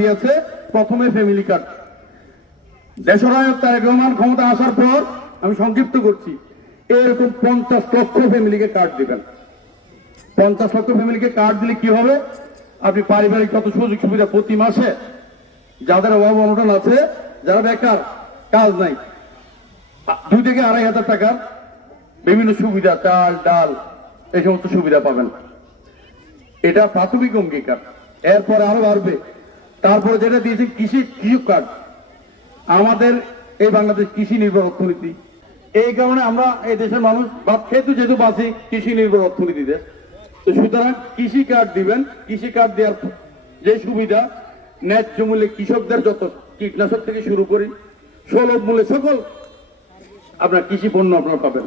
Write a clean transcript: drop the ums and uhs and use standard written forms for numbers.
দিয়েছে প্রথমে family card. দেশনায়ক Tarique Rahman ক্ষমতা আসার পর, আমি সংক্ষিপ্ত করছি, এরকম 50 লক্ষ ফ্যামিলিকে কার্ড দিবেন। 50 লক্ষ ফ্যামিলিকে কার্ড দিলে কি হবে, আপনি পারিবারিক কত সুযোগ সুবিধা প্রতি মাসে, যাদের অভাব অনটন আছে, যারা বেকার, কাজ নাই, 2 থেকে 2,500 টাকার বিভিন্ন সুবিধা, চাল ডাল এই সমস্ত সুবিধা পাবেন। এটা প্রাথমিক অঙ্গীকার, এরপরে আরো বাড়বে। তারপরে যেটা দিয়েছে কৃষি কার্ড। আমাদের এই বাংলাদেশ কৃষি নির্ভর অর্থনীতি, এই কারণে আমরা এই দেশের মানুষ ভাত খেতে যেহেতু বাঁচি কৃষি নির্ভর অর্থনীতিতে, তো সুতরাং কৃষি কার্ড দিবেন। কৃষি কার্ড দেওয়ার যে সুবিধা, ন্যায্য মূল্যে কৃষকদের যত কীটনাশক থেকে শুরু করি সুলভ মূল্যে সকল আপনার কৃষি পণ্য আপনারা পাবেন।